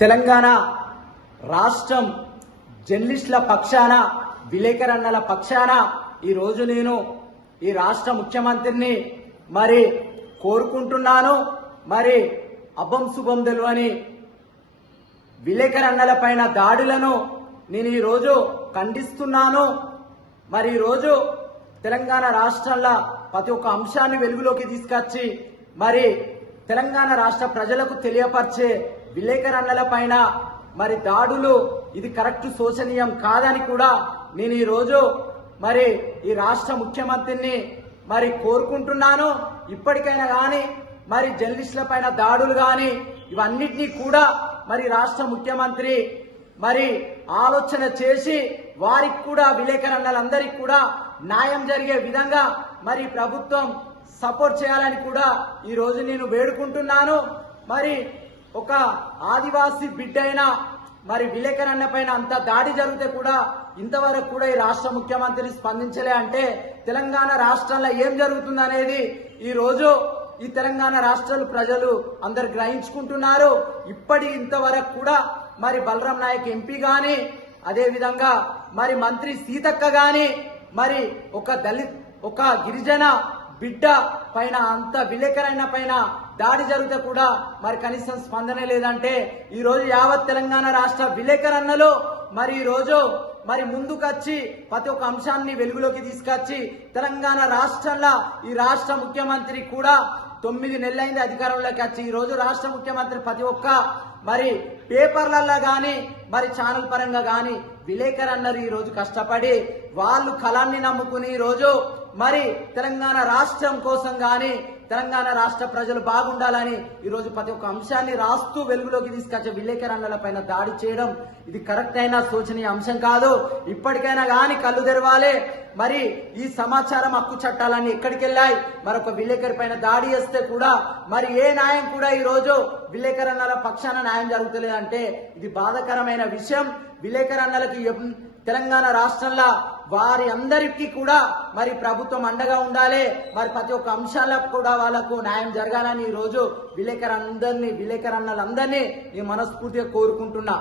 తెలంగాణ రాష్ట్రం జర్నలిస్టుల పక్షాన విలేకరన్నల పక్షాన ఈరోజు నేను ఈ రాష్ట్ర ముఖ్యమంత్రిని మరి కోరుకుంటున్నాను. మరి అబ్బం శుభం తెలియని విలేకరన్నల పైన దాడులను నేను ఈరోజు ఖండిస్తున్నాను. మరి ఈరోజు తెలంగాణ రాష్ట్రంలో ప్రతి ఒక్క అంశాన్ని వెలుగులోకి తీసుకొచ్చి మరి తెలంగాణ రాష్ట్ర ప్రజలకు తెలియపరిచే విలేకరన్నల పైన మరి దాడులు ఇది కరెక్ట్ శోచనీయం కాదని కూడా నేను ఈరోజు మరి ఈ రాష్ట్ర ముఖ్యమంత్రిని మరి కోరుకుంటున్నాను. ఇప్పటికైనా కానీ మరి జర్నలిస్టుల పైన దాడులు కానీ ఇవన్నిటినీ కూడా మరి రాష్ట్ర ముఖ్యమంత్రి మరి ఆలోచన చేసి వారికి కూడా విలేకరులందరికీ కూడా న్యాయం జరిగే విధంగా మరి ప్రభుత్వం సపోర్ట్ చేయాలని కూడా ఈరోజు నేను వేడుకుంటున్నాను. మరి ఒక ఆదివాసీ బిడ్డైన మరి విలేకరన్న పైన అంత దాడి జరిగితే కూడా ఇంతవరకు కూడా ఈ రాష్ట్ర ముఖ్యమంత్రి స్పందించలే అంటే తెలంగాణ రాష్ట్రంలో ఏం జరుగుతుందనేది ఈ రోజు ఈ తెలంగాణ రాష్ట్రాల ప్రజలు అందరు గ్రహించుకుంటున్నారు. ఇప్పటి ఇంతవరకు కూడా మరి బలరాం నాయక్ ఎంపీ గాని అదేవిధంగా మరి మంత్రి సీతక్క గాని మరి ఒక దళిత్ ఒక గిరిజన బిడ్డ పైన అంత విలేకరైన పైన దాడి జరిగితే కూడా మరి కనీసం స్పందన లేదంటే ఈ రోజు యావత్ తెలంగాణ రాష్ట్ర విలేకరన్నలో మరి ఈ రోజు మరి ముందుకొచ్చి ప్రతి ఒక్క అంశాన్ని వెలుగులోకి తీసుకొచ్చి తెలంగాణ రాష్ట్రంలో ఈ రాష్ట్ర ముఖ్యమంత్రి కూడా తొమ్మిది నెలలైంది అధికారంలోకి వచ్చి ఈ రోజు రాష్ట్ర ముఖ్యమంత్రి ప్రతి ఒక్క మరి పేపర్లలో కానీ మరి ఛానల్ పరంగా కానీ విలేకరన్నరు ఈ రోజు కష్టపడి వాళ్ళు కళాన్ని నమ్ముకుని ఈ రోజు మరి తెలంగాణ రాష్ట్రం కోసం గాని తెలంగాణ రాష్ట్ర ప్రజలు బాగుండాలని ఈ రోజు ప్రతి ఒక్క అంశాన్ని రాస్తూ వెలుగులోకి తీసుకొచ్చే విలేకరన్నల పైన దాడి చేయడం ఇది కరెక్ట్ అయిన శోచనీయ అంశం కాదు. ఇప్పటికైనా గాని కళ్ళు తెరవాలి. మరి ఈ సమాచారం హక్కు చట్టాలన్నీ ఎక్కడికి వెళ్ళాయి మరొక విలేకరి పైన దాడి చేస్తే కూడా మరి ఏ న్యాయం కూడా ఈ రోజు విలేకరన్నల పక్షాన న్యాయం జరుగుతలేదంటే ఇది బాధాకరమైన విషయం. విలేకరన్నలకి తెలంగాణ రాష్ట్రంలో వారి అందరికీ కూడా మరి ప్రభుత్వం అండగా ఉండాలి. మరి ప్రతి ఒక్క అంశాలకు కూడా వాళ్ళకు న్యాయం జరగాలని ఈరోజు రోజు విలేకరు అందరినీ విలేకరన్నలందరినీ నేను మనస్ఫూర్తిగా కోరుకుంటున్నా.